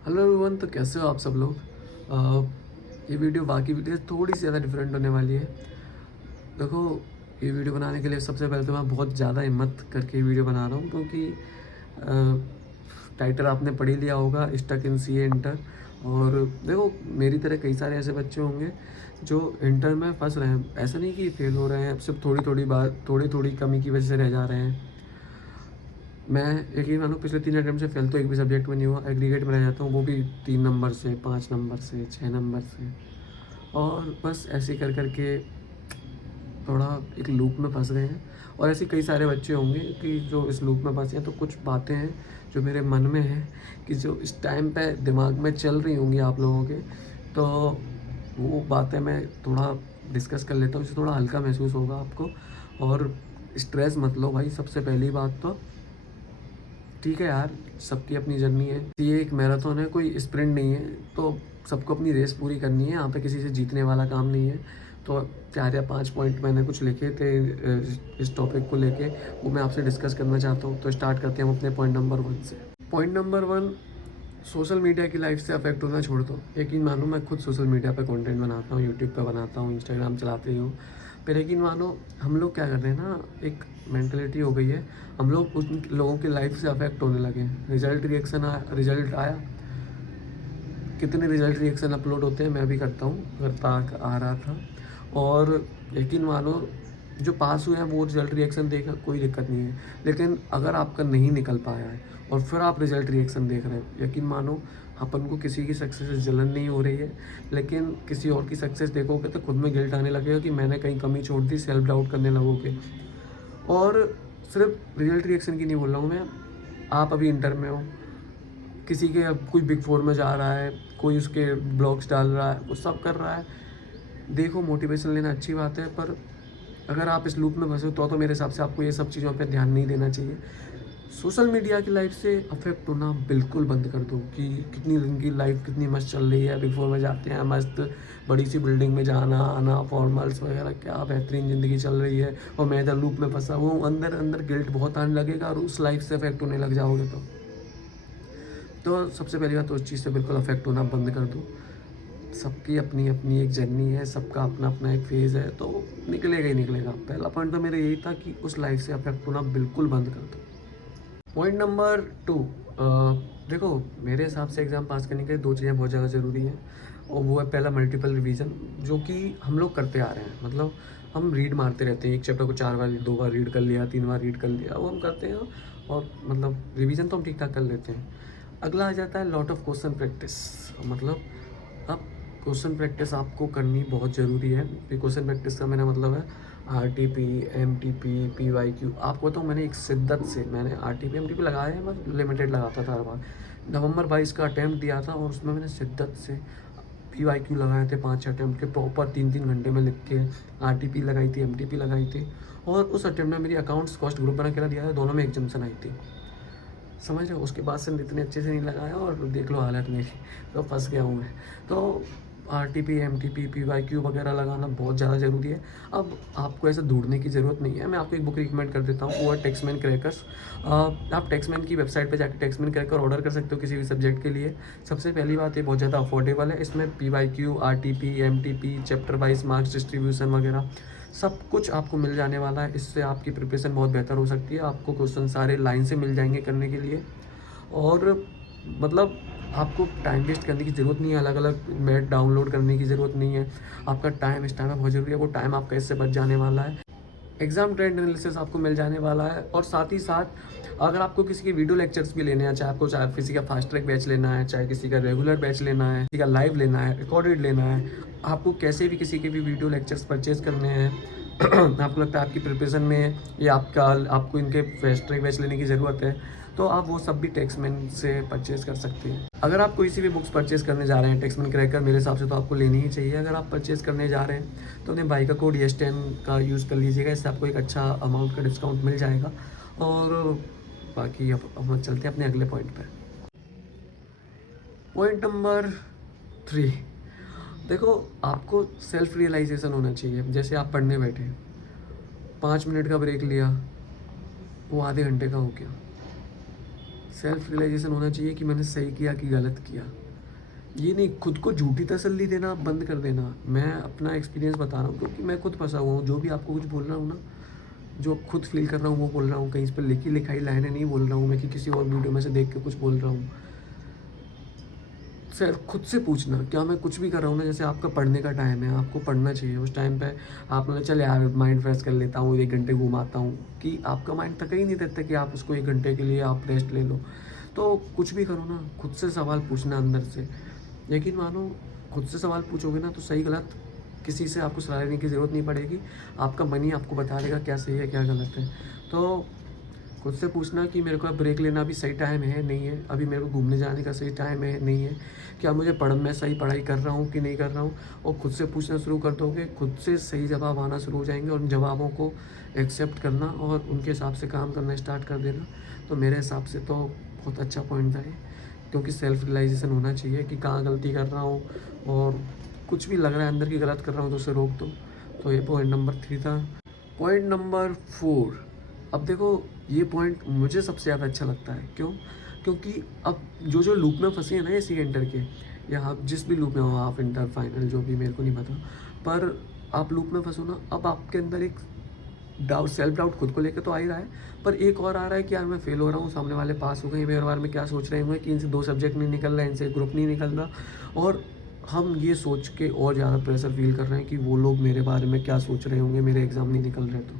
Hello everyone. तो कैसे हो आप सब लोग। ये वीडियो बाकी वीडियो से थोड़ी सी ज़्यादा डिफरेंट होने वाली है। देखो, ये वीडियो बनाने के लिए सबसे पहले तो मैं बहुत ज़्यादा हिम्मत करके ये वीडियो बना रहा हूँ, क्योंकि टाइटल आपने पढ़ ही लिया होगा, stuck in C A inter. और देखो, मेरी तरह कई सारे ऐसे बच्चे होंगे जो इंटर में फंस रहे हैं। ऐसा नहीं कि फेल हो रहे हैं, सिर्फ थोड़ी थोड़ी बार थोड़ी थोड़ी कमी की वजह से रह जा रहे हैं। मैं यकीन मानो पिछले 3 अटेम्प्ट से फेल तो एक भी सब्जेक्ट में नहीं हुआ। एग्रीगेट में रह जाता हूँ, वो भी 3 नंबर से, 5 नंबर से, 6 नंबर से। और बस ऐसे कर कर के थोड़ा एक लूप में फंस गए हैं। और ऐसे कई सारे बच्चे होंगे कि जो इस लूप में फंसे हैं। तो कुछ बातें हैं जो मेरे मन में हैं, कि जो इस टाइम पे दिमाग में चल रही होंगी आप लोगों के। तो वो बातें मैं थोड़ा डिस्कस कर लेता हूँ, इससे थोड़ा हल्का महसूस होगा आपको। और स्ट्रेस मत लो भाई। सबसे पहली बात तो ठीक है यार, सबकी अपनी जर्नी है। ये एक मैराथन है, कोई स्प्रिंट नहीं है। तो सबको अपनी रेस पूरी करनी है, यहाँ पे किसी से जीतने वाला काम नहीं है। तो 4 या 5 पॉइंट मैंने कुछ लिखे थे इस टॉपिक को लेके, वो मैं आपसे डिस्कस करना चाहता हूँ। तो स्टार्ट करते हैं हम अपने पॉइंट नंबर 1 से। पॉइंट नंबर 1, सोशल मीडिया की लाइफ से अफेक्ट होना छोड़ दो। यकीन मानो, मैं खुद सोशल मीडिया पे कंटेंट बनाता हूँ, यूट्यूब पे बनाता हूँ, इंस्टाग्राम चलाती हूँ। पर यकीन मानो, हम लोग क्या कर रहे हैं ना, एक मेंटलिटी हो गई है। हम लोग उन लोगों की लाइफ से अफेक्ट होने लगे हैं। रिजल्ट आया, कितने रिजल्ट रिएक्शन अपलोड होते हैं, मैं भी करता हूँ, करता आ रहा था। और यकीन मानो, जो पास हुए हैं वो रिजल्ट रिएक्शन देखा, कोई दिक्कत नहीं है। लेकिन अगर आपका नहीं निकल पाया है और फिर आप रिजल्ट रिएक्शन देख रहे हैं, यकीन मानो, अपन को किसी की सक्सेस से जलन नहीं हो रही है। लेकिन किसी और की सक्सेस देखोगे तो खुद में गिल्ट आने लगेगा कि मैंने कहीं कमी छोड़ दी, सेल्फ डाउट करने लगोगे। और सिर्फ रिजल्ट रिएक्शन की नहीं बोल रहा हूँ मैं। आप अभी इंटर में हो, किसी के अब कोई बिग फोर में जा रहा है, कोई उसके ब्लॉग्स डाल रहा है, वो सब कर रहा है। देखो, मोटिवेशन लेना अच्छी बात है, पर अगर आप इस लूप में फंसे हो तो मेरे हिसाब से आपको ये सब चीज़ों पे ध्यान नहीं देना चाहिए। सोशल मीडिया की लाइफ से अफेक्ट होना बिल्कुल बंद कर दो। कि कितनी उनकी लाइफ कितनी मस्त चल रही है, बिग फोर में जाते हैं, मस्त बड़ी सी बिल्डिंग में जाना आना, फॉर्मल्स वगैरह, क्या बेहतरीन ज़िंदगी चल रही है, और मैं इधर लूप में फंसा हूँ। अंदर अंदर गिल्ट बहुत आने लगेगा और उस लाइफ से अफेक्ट होने लग जाओगे। तो सबसे पहली बात तो उस चीज़ से बिल्कुल अफेक्ट होना बंद कर दो। सबकी अपनी अपनी एक जर्नी है, सबका अपना अपना एक फेज़ है, तो निकलेगा ही निकलेगा। पहला पॉइंट तो मेरा यही था कि उस लाइफ से अफेक्ट होना बिल्कुल बंद कर दो। पॉइंट नंबर 2, देखो, मेरे हिसाब से एग्ज़ाम पास करने के लिए 2 चीज़ें बहुत ज़्यादा ज़रूरी हैं। और वो है, पहला मल्टीपल रिवीजन, जो कि हम लोग करते आ रहे हैं। मतलब हम रीड मारते रहते हैं, एक चैप्टर को 4 बार 2 बार रीड कर लिया, 3 बार रीड कर लिया, वो हम करते हैं। और मतलब रिवीजन तो हम ठीक ठाक कर लेते हैं। अगला आ जाता है लॉट ऑफ क्वेश्चन प्रैक्टिस। मतलब अब क्वेश्चन प्रैक्टिस आपको करनी बहुत ज़रूरी है। क्वेश्चन प्रैक्टिस का मेरा मतलब है RTP, MTP, PYQ। आपको बताऊँ, मैंने एक शिद्दत से मैंने RTP MTP लगाया है, बस लिमिटेड लगाता था हर बार। नवंबर 22 का अटैम्प्ट दिया था और उसमें मैंने शिद्दत से PYQ लगाए थे, 5 अटैम्प्ट के प्रॉपर 3-3 घंटे में लिख के। RTP लगाई थी, MTP लगाई थी। और उस अटैम्प्ट में मेरी अकाउंट्स कॉस्ट ग्रुप बना के दिया था, दोनों में एग्जाम्सन आई थी। समझ रहे हो, उसके बाद से इतने अच्छे से नहीं लगाया और देख लो हालत मेरी, तो फंस गया हूँ मैं। तो RTP, MTP, PYQ वगैरह लगाना बहुत ज़्यादा ज़रूरी है। अब आपको ऐसे ढूंढने की ज़रूरत नहीं है, मैं आपको एक बुक रिकमेंड कर देता हूँ, वो है टेक्समैन क्रैकर्स। आप टेक्समैन की वेबसाइट पे जाकर टेक्समैन क्रैकर ऑर्डर कर सकते हो किसी भी सब्जेक्ट के लिए। सबसे पहली बात, ये बहुत ज़्यादा अफोर्डेबल है। इसमें PYQ, RTP, MTP, chapter wise marks distribution वगैरह सब कुछ आपको मिल जाने वाला है। इससे आपकी प्रिपरेशन बहुत बेहतर हो सकती है। आपको क्वेश्चन सारे लाइन से मिल जाएंगे करने के लिए। और मतलब आपको टाइम वेस्ट करने की ज़रूरत नहीं है, अलग अलग मैथ डाउनलोड करने की ज़रूरत नहीं है। आपका टाइम इस टाइम में बहुत ज़रूरी है, वो टाइम आपका इससे बच जाने वाला है। एग्जाम ट्रेंड एनालिसिस आपको मिल जाने वाला है। और साथ ही साथ अगर आपको किसी के वीडियो लेक्चर्स भी लेने हैं, चाहे किसी का फास्ट ट्रैक बैच लेना है, चाहे किसी का रेगुलर बैच लेना है, किसी का लाइव लेना है, रिकॉर्डेड लेना है, आपको कैसे भी किसी के भी वीडियो लेक्चर्स परचेज करने हैं आपको लगता है आपकी प्रिपरेशन में या आपको इनके फास्ट ट्रैक बैच लेने की ज़रूरत है, तो आप वो सब भी टेक्समैन से परचेज़ कर सकते हैं। अगर आप कोई सी भी बुक्स परचेज़ करने जा रहे हैं, टेक्समैन क्रैकर मेरे हिसाब से तो आपको लेनी ही चाहिए। अगर आप परचेज़ करने जा रहे हैं तो अपने भाई का कोड YES10 का यूज़ कर लीजिएगा, इससे आपको एक अच्छा अमाउंट का डिस्काउंट मिल जाएगा। और बाकी अब हम चलते हैं अपने अगले पॉइंट पर। पॉइंट नंबर 3, देखो, आपको सेल्फ रियलाइजेशन होना चाहिए। जैसे आप पढ़ने बैठे, 5 मिनट का ब्रेक लिया, वो आधे घंटे का हो गया। सेल्फ रियलाइजेशन होना चाहिए कि मैंने सही किया कि गलत किया। ये नहीं खुद को झूठी तसल्ली देना बंद कर देना। मैं अपना एक्सपीरियंस बता रहा हूँ क्योंकि मैं खुद फँसा हुआ हूँ। जो भी आपको कुछ बोल रहा हूँ ना, जो खुद फील कर रहा हूँ वो बोल रहा हूँ। कहीं इस पर लिखी लिखाई लाइनें नहीं बोल रहा हूँ मैं कि किसी और वीडियो में से देख के कुछ बोल रहा हूँ। सर खुद से पूछना, क्या मैं कुछ भी कर रहा हूँ ना, जैसे आपका पढ़ने का टाइम है, आपको पढ़ना चाहिए उस टाइम पे आपने चल यार माइंड फ्रेश कर लेता हूँ, 1 घंटे घुमाता हूँ, कि आपका माइंड थका ही नहीं रहता कि आप उसको 1 घंटे के लिए आप रेस्ट ले लो। तो कुछ भी करो ना, खुद से सवाल पूछना अंदर से। यकीन मानो, खुद से सवाल पूछोगे ना तो सही गलत किसी से आपको सलाह लेने की ज़रूरत नहीं पड़ेगी। आपका मन ही आपको बता देगा क्या सही है क्या गलत है। तो खुद से पूछना कि मेरे को अब ब्रेक लेना भी सही टाइम है नहीं है, अभी मेरे को घूमने जाने का सही टाइम है नहीं है, क्या मुझे मैं सही पढ़ाई कर रहा हूँ कि नहीं कर रहा हूँ। और खुद से पूछना शुरू कर दोगे, खुद से सही जवाब आना शुरू हो जाएंगे और उन जवाबों को एक्सेप्ट करना और उनके हिसाब से काम करना स्टार्ट कर देना। तो मेरे हिसाब से तो बहुत अच्छा पॉइंट था ये, क्योंकि सेल्फ रियलाइजेशन होना चाहिए कि कहाँ गलती कर रहा हूँ, और कुछ भी लग रहा है अंदर की गलत कर रहा हूँ तो उसे रोक दो। तो ये पॉइंट नंबर 3 था। पॉइंट नंबर 4, अब देखो ये पॉइंट मुझे सबसे ज़्यादा अच्छा लगता है। क्यों? क्योंकि अब जो लूप में फंसे हैं ना ये सी इंटर के, या आप जिस भी लूप में हो, हाफ इंटर फाइनल जो भी, मेरे को नहीं पता, पर आप लूप में फंसो ना, अब आपके अंदर एक डाउट, सेल्फ डाउट खुद को लेकर तो आ ही रहा है, पर एक और आ रहा है कि यार मैं फेल हो रहा हूँ, सामने वाले पास हो गए, मेरे बारे में क्या सोच रहे होंगे कि इनसे 2 सब्जेक्ट नहीं निकल रहा है, इनसे ग्रुप नहीं निकल रहा। और हम ये सोच के और ज़्यादा प्रेशर फील कर रहे हैं कि वो लोग मेरे बारे में क्या सोच रहे होंगे, मेरे एग्ज़ाम नहीं निकल रहे तो,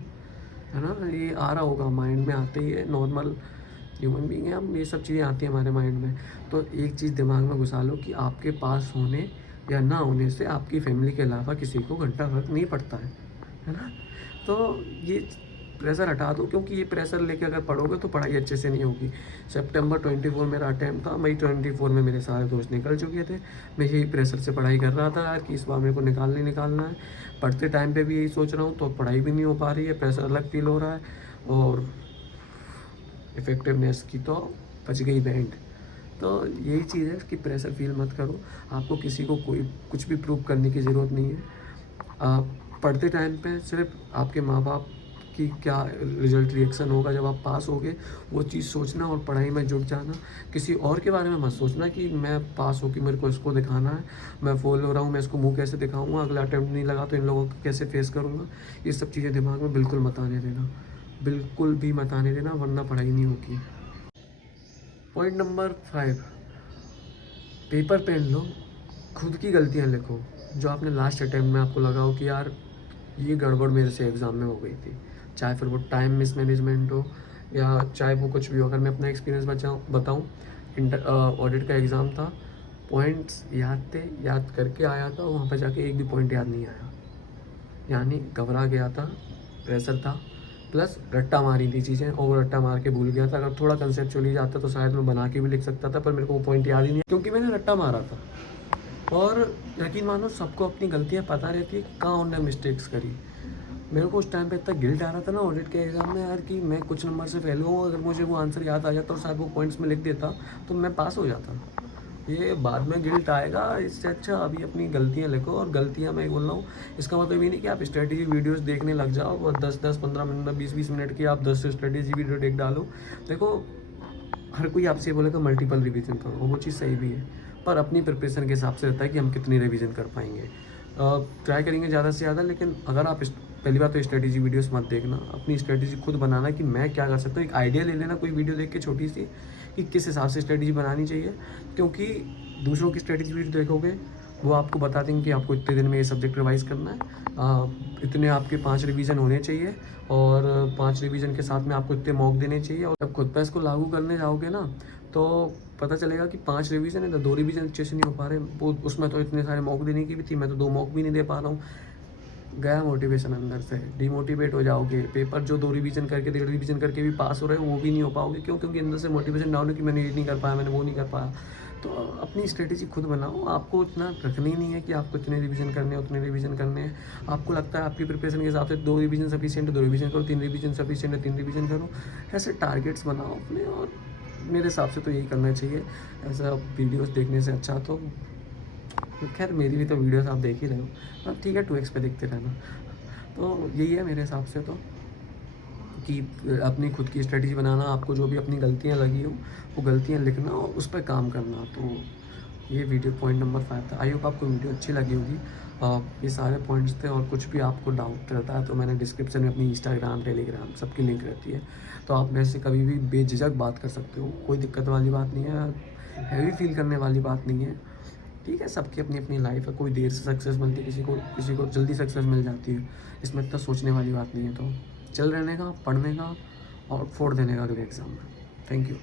है ना। ये आ रहा होगा माइंड में, आते ही है, नॉर्मल ह्यूमन बीइंग है हम, ये सब चीज़ें आती हैं हमारे माइंड में। तो एक चीज़ दिमाग में घुसा लो कि आपके पास होने या ना होने से आपकी फैमिली के अलावा किसी को घंटा फर्क नहीं पड़ता है ना। तो ये प्रेशर हटा दो, क्योंकि ये प्रेशर लेके अगर पढ़ोगे तो पढ़ाई अच्छे से नहीं होगी। सितंबर 24 मेरा अटैम्प्ट था, मई 24 में मेरे सारे दोस्त निकल चुके थे। मैं यही प्रेशर से पढ़ाई कर रहा था यार कि इस बार मेरे को निकालना है। पढ़ते टाइम पे भी यही सोच रहा हूँ, तो पढ़ाई भी नहीं हो पा रही है, प्रेशर अलग फील हो रहा है, और इफ़ेक्टिवनेस की तो बच गई बैंड। तो यही चीज़ है कि प्रेशर फील मत करो। आपको किसी को कोई कुछ भी प्रूव करने की ज़रूरत नहीं है। आप पढ़ते टाइम पे सिर्फ आपके माँ बाप की क्या रिजल्ट रिएक्शन होगा जब आप पास होगे, वो चीज़ सोचना और पढ़ाई में जुट जाना। किसी और के बारे में मत सोचना कि मैं पास हो कि मेरे को इसको दिखाना है, मैं फेल हो रहा हूँ, मैं इसको मुँह कैसे दिखाऊंगा, अगला अटैम्प्ट नहीं लगा तो इन लोगों को कैसे फेस करूँगा। ये सब चीज़ें दिमाग में बिल्कुल मत आने देना, बिल्कुल भी मत आने देना, वरना पढ़ाई नहीं होगी। पॉइंट नंबर 5, पेपर पेन लो, खुद की गलतियाँ लिखो, जो आपने लास्ट अटैम्प्ट में आपको लगा हो कि यार ये गड़बड़ मेरे से एग्ज़ाम में हो गई थी। चाहे फिर वो टाइम मिसमैनेजमेंट हो या चाहे वो कुछ भी हो। अगर मैं अपना एक्सपीरियंस बताऊँ, इंटर ऑडिट का एग्ज़ाम था, पॉइंट्स याद थे, याद करके आया था, वहाँ पर जाके एक भी पॉइंट याद नहीं आया। यानी घबरा गया था, प्रेशर था, प्लस रट्टा मारी थी चीज़ें, और वो रट्टा मार के भूल गया था। अगर थोड़ा कंसेप्चुअली जाता तो शायद मैं बना के भी लिख सकता था, पर मेरे को वो पॉइंट याद ही नहीं, क्योंकि मैंने रट्टा मारा था। और यकीन मानो, सबको अपनी गलतियाँ पता रहती है कहाँ उन्होंने मिस्टेक्स करी। मेरे को उस टाइम पे इतना गिल्ट आ रहा था ना ऑडिट के एग्ज़ाम में यार, कि मैं कुछ नंबर से फेल हुआ, अगर मुझे वो आंसर याद आ जाता और शायद वो पॉइंट्स में लिख देता तो मैं पास हो जाता। ये बाद में गिल्ट आएगा, इससे अच्छा अभी अपनी गलतियाँ लिखो। और गलतियाँ मैं बोल रहा हूँ, इसका मतलब ये नहीं कि आप स्ट्रेटेजी वीडियोस देखने लग जाओ और 10-10, 15 मिनट, 20-20 मिनट की आप 10 स्ट्रेटेजी वीडियो देख डालो। देखो, हर कोई आपसे बोलेगा मल्टीपल रिवीजन करो, वो चीज़ सही भी है, पर अपनी प्रिपरेशन के हिसाब से रहता है कि हम कितनी रिवीजन कर पाएंगे। ट्राई करेंगे ज़्यादा से ज़्यादा, लेकिन अगर आप पहली बात तो स्ट्रेटेजी वीडियोस मत देखना, अपनी स्ट्रेटेजी खुद बनाना कि मैं क्या कर सकता हूँ। एक आइडिया ले लेना कोई वीडियो देख के छोटी सी, कि किस हिसाब से स्ट्रेटेजी बनानी चाहिए। क्योंकि दूसरों की स्ट्रेटेजी वीडियो देखोगे, वो आपको बता देंगे कि आपको इतने दिन में ये सब्जेक्ट रिवाइज़ करना है, इतने आपके 5 रिवीजन होने चाहिए, और 5 रिवीजन के साथ में आपको इतने मॉक देने चाहिए। और जब खुद पर इसको लागू करने जाओगे ना, तो पता चलेगा कि 5 रिवीजन है तो 2 रिवीजन अच्छे से नहीं हो पा रहे, वो उसमें तो इतने सारे मॉक देने की भी थी, मैं तो 2 मॉक भी नहीं दे पा रहा हूँ। गया मोटिवेशन अंदर से, डिमोटिवेट हो जाओगे। पेपर जो 2 रिवीजन करके, 1.5 रिवीजन करके भी पास हो रहे हो, वो भी नहीं हो पाओगे। क्यों? क्योंकि अंदर से मोटिवेशन डाउन है कि मैंने ये नहीं कर पाया, मैंने वो नहीं कर पाया। तो अपनी स्ट्रेटेजी खुद बनाओ। आपको इतना रखना ही नहीं है कि आपको इतने रिवीजन करने हैं, उतने रिवीजन करने हैं। आपको लगता है आपकी प्रिपरेशन के हिसाब से 2 रिवीजन सफिशिएंट है, 2 रिवीजन करो, 3 रिवीजन सफिशिएंट है, 3 रिवीजन करो। ऐसे टारगेट्स बनाओ अपने, और मेरे हिसाब से तो यही करना चाहिए। ऐसा वीडियोस देखने से अच्छा तो खैर, मेरी भी तो वीडियोस आप देख ही रहे हो, अब ठीक है 2x पे देखते रहना। तो यही है मेरे हिसाब से। तो कि अपनी खुद की स्ट्रेटजी बनाना, आपको जो भी अपनी गलतियाँ लगी हो वो गलतियाँ लिखना और उस पे काम करना। तो ये वीडियो पॉइंट नंबर 5 था। आई होप आपको वीडियो अच्छी लगी होगी। ये सारे पॉइंट्स थे, और कुछ भी आपको डाउट रहता है तो मैंने डिस्क्रिप्शन में अपनी इंस्टाग्राम, टेलीग्राम सबकी लिंक रहती है, तो आप मेरे से कभी भी बेझिझक बात कर सकते हो। कोई दिक्कत वाली बात नहीं है, हैवी फील करने वाली बात नहीं है। ठीक है, सबकी अपनी अपनी लाइफ है, कोई देर से सक्सेस मिलती है, किसी को जल्दी सक्सेस मिल जाती है। इसमें इतना सोचने वाली बात नहीं है। तो चल रहने का, पढ़ने का और फोड़ देने का अगले एग्ज़ाम में। Thank you.